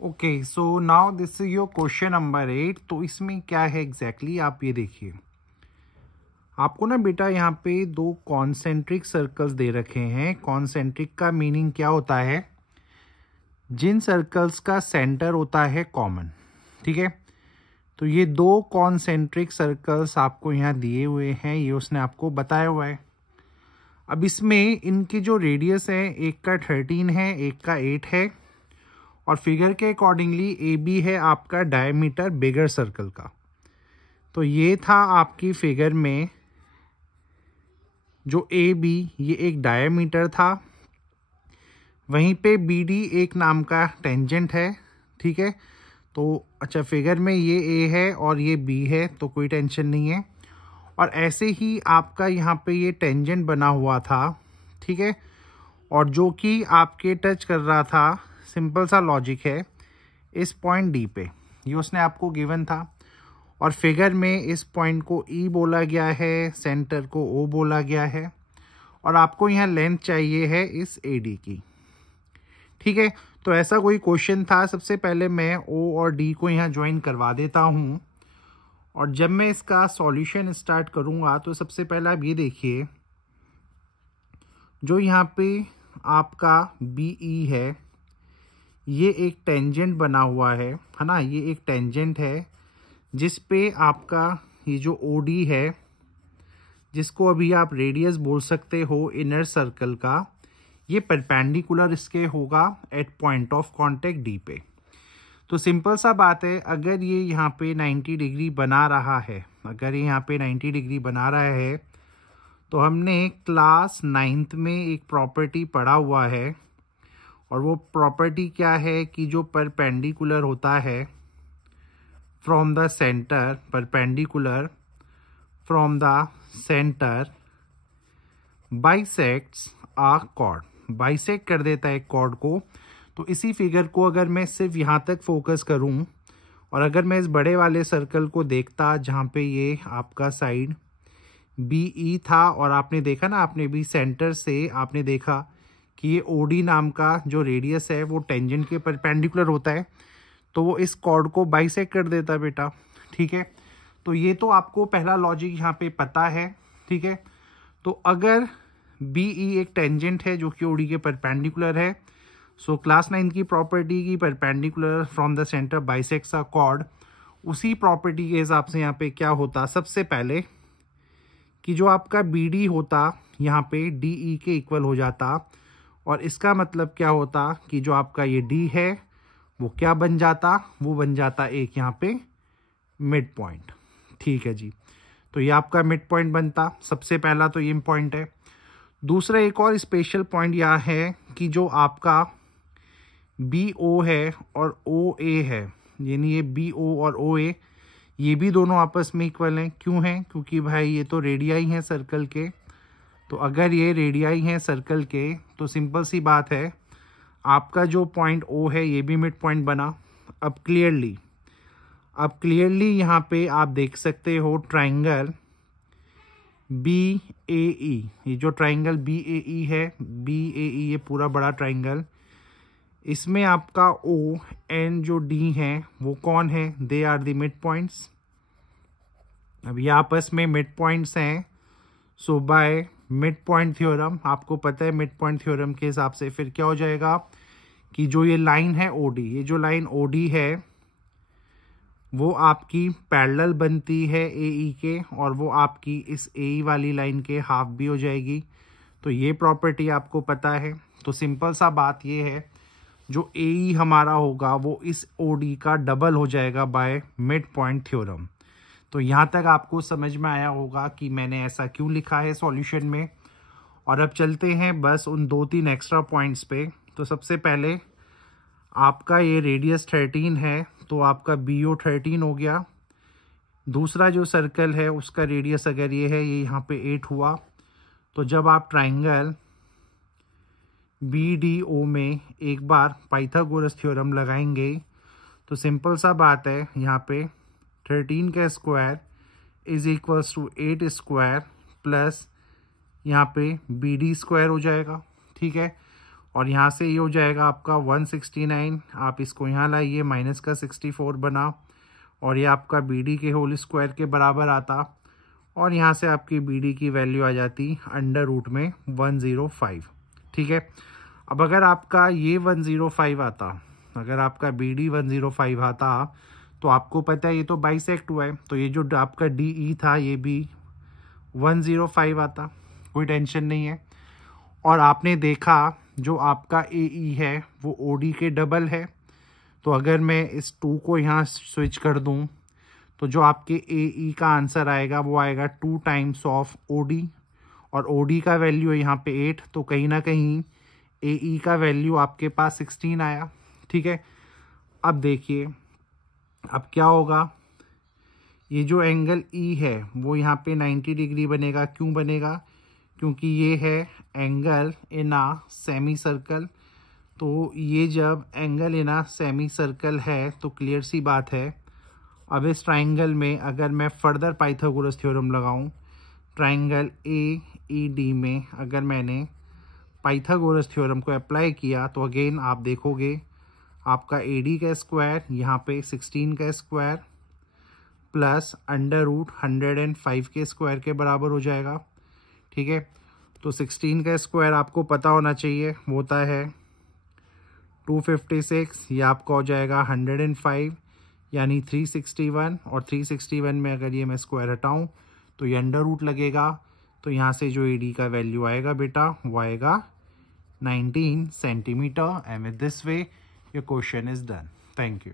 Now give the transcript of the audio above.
Okay, so now this is your question number 8। तो इसमें क्या है एग्जैक्टली आप ये देखिए। आपको ना बेटा यहाँ पे दो कॉन्सेंट्रिक सर्कल्स दे रखे हैं। कॉन्सेंट्रिक का मीनिंग क्या होता है? जिन सर्कल्स का सेंटर होता है कॉमन। ठीक है, तो ये दो कॉन्सेंट्रिक सर्कल्स आपको यहाँ दिए हुए हैं, ये उसने आपको बताया हुआ है। अब इसमें इनकी जो रेडियस है, एक का 13 है, एक का 8 है, और फिगर के अकॉर्डिंगली ए बी है आपका डायमीटर बिगर सर्कल का। तो ये था आपकी फिगर में जो ए बी, ये एक डायमीटर था। वहीं पे बी डी एक नाम का टेंजेंट है। ठीक है, तो अच्छा फिगर में ये ए है और ये बी है, तो कोई टेंशन नहीं है। और ऐसे ही आपका यहाँ पे ये टेंजेंट बना हुआ था। ठीक है, और जो कि आपके टच कर रहा था, सिंपल सा लॉजिक है, इस पॉइंट डी पे, ये उसने आपको गिवन था। और फिगर में इस पॉइंट को ई बोला गया है, सेंटर को ओ बोला गया है, और आपको यहाँ लेंथ चाहिए है इस ए डी की। ठीक है, तो ऐसा कोई क्वेश्चन था। सबसे पहले मैं ओ और डी को यहाँ ज्वाइन करवा देता हूँ, और जब मैं इसका सॉल्यूशन स्टार्ट करूँगा तो सबसे पहले आप ये देखिए, जो यहाँ पे आपका बी ई है, ये एक टेंजेंट बना हुआ है ना। ये एक टेंजेंट है जिस पे आपका ये जो ओ डी है, जिसको अभी आप रेडियस बोल सकते हो इनर सर्कल का, ये परपेंडिकुलर इसके होगा at point of contact D पे। तो सिंपल सा बात है, अगर ये यहाँ पे 90 डिग्री बना रहा है, अगर ये यहाँ पे 90 डिग्री बना रहा है, तो हमने क्लास 9th में एक प्रॉपर्टी पढ़ा हुआ है, और वो प्रॉपर्टी क्या है कि जो परपेंडिकुलर होता है from the centre, perpendicular from the centre bisects a chord, bisect कर देता है एक कॉर्ड को। तो इसी फिगर को अगर मैं सिर्फ यहाँ तक फोकस करूँ, और अगर मैं इस बड़े वाले सर्कल को देखता जहाँ पे ये आपका साइड बी ई था, और आपने देखा ना, आपने भी सेंटर से आपने देखा कि ये ओ डी नाम का जो रेडियस है वो टेंजेंट के परपेंडिकुलर होता है, तो वो इस कॉर्ड को बाइसेक्ट कर देता बेटा। ठीक है, तो ये तो आपको पहला लॉजिक यहाँ पे पता है। ठीक है, तो अगर बी ई एक टेंजेंट है जो कि ओ डी के परपेंडिकुलर है, सो क्लास 9 की प्रॉपर्टी की perpendicular from the centre bisects a cord, उसी प्रॉपर्टी के हिसाब से यहाँ पे क्या होता, सबसे पहले कि जो आपका बी डी होता यहाँ पे डी ई के इक्वल हो जाता, और इसका मतलब क्या होता कि जो आपका ये डी है वो क्या बन जाता, वो बन जाता एक यहाँ पे मिड पॉइंट। ठीक है जी, तो ये आपका मिड पॉइंट बनता। सबसे पहला तो ये पॉइंट है। दूसरा एक और स्पेशल पॉइंट यहाँ है कि जो आपका बी ओ है और ओ ए है, यानी ये बी ओ और ओ ए, ये भी दोनों आपस में इक्वल हैं। क्यों हैं? क्योंकि भाई ये तो रेडियाई हैं सर्कल के। तो अगर ये रेडियाई हैं सर्कल के, तो सिंपल सी बात है, आपका जो पॉइंट ओ है ये भी मिड पॉइंट बना। अब क्लियरली यहाँ पे आप देख सकते हो ट्राइंगल बी ए ई, ये जो ट्राइंगल बी ए ई है, बी ए ई, ये पूरा बड़ा ट्राइंगल, इसमें आपका ओ एंड जो डी है वो कौन है? They are the midpoints. अब ये आपस में मिड पॉइंट्स हैं, so by midpoint theorem, आपको पता है मिड पॉइंट थ्योरम के हिसाब से फिर क्या हो जाएगा कि जो ये लाइन है ओ डी, ये जो लाइन ओ डी है वो आपकी पैरेलल बनती है ए ई के, और वो आपकी इस ए ई वाली लाइन के हाफ भी हो जाएगी। तो ये प्रॉपर्टी आपको पता है। तो सिंपल सा बात ये है, जो ए ई हमारा होगा वो इस ओ डी का डबल हो जाएगा बाय मिड पॉइंट थ्योरम। तो यहाँ तक आपको समझ में आया होगा कि मैंने ऐसा क्यों लिखा है सॉल्यूशन में। और अब चलते हैं बस उन 2-3 एक्स्ट्रा पॉइंट्स पे। तो सबसे पहले आपका ये रेडियस 13 है, तो आपका बी ओ 13 हो गया। दूसरा जो सर्कल है उसका रेडियस अगर ये है, ये यहाँ पे 8 हुआ। तो जब आप ट्राइंगल बी डी ओ में एक बार पाइथागोरस थ्योरम लगाएंगे, तो सिंपल सा बात है, यहाँ पे 13 का square is equals to 8 square plus यहाँ पे बी डी स्क्वायर हो जाएगा। ठीक है, और यहाँ से ये हो जाएगा आपका 169, आप इसको यहाँ लाइए, माइनस का 64 बना, और ये आपका बी डी के होल स्क्वायर के बराबर आता, और यहाँ से आपकी बी डी की वैल्यू आ जाती अंडर रूट में 105। ठीक है, अब अगर आपका ये 105 आता, अगर आपका बी डी 105 आता, तो आपको पता है ये तो बाइसेक्ट हुआ है, तो ये जो आपका डी ई था ये भी 105 आता, कोई टेंशन नहीं है। और आपने देखा जो आपका ए ई है वो ओ डी के डबल है, तो अगर मैं इस 2 को यहाँ स्विच कर दूँ तो जो आपके ए ई का आंसर आएगा वो आएगा 2 टाइम्स ऑफ ओ डी, और ओ डी का वैल्यू है यहाँ पे 8, तो कहीं ना कहीं ए ई का वैल्यू आपके पास 16 आया। ठीक है, अब देखिए अब क्या होगा, ये जो एंगल ई है वो यहाँ पे 90 डिग्री बनेगा। क्यों बनेगा? क्योंकि ये है angle in a semicircle, तो ये जब angle in a semicircle है तो क्लियर सी बात है, अब इस ट्राइंगल में अगर मैं फर्दर पाइथागोरस थ्योरम लगाऊं, ट्राइंगल ए ई डी में अगर मैंने पाइथागोरस थ्योरम को अप्लाई किया तो अगेन आप देखोगे आपका ए डी का स्क्वायर यहाँ पे 16 का स्क्वायर प्लस अंडर रूट 105 के स्क्वायर के बराबर हो जाएगा। ठीक है, तो 16 का स्क्वायर आपको पता होना चाहिए, वो होता है 256, ये आपका हो जाएगा 105 यानी 361, और 361 में अगर ये मैं स्क्वायर हटाऊं तो ये अंडर रूट लगेगा, तो यहाँ से जो ए डी का वैल्यू आएगा बेटा वो आएगा 19 centimetre. And with this way your question is done. Thank you.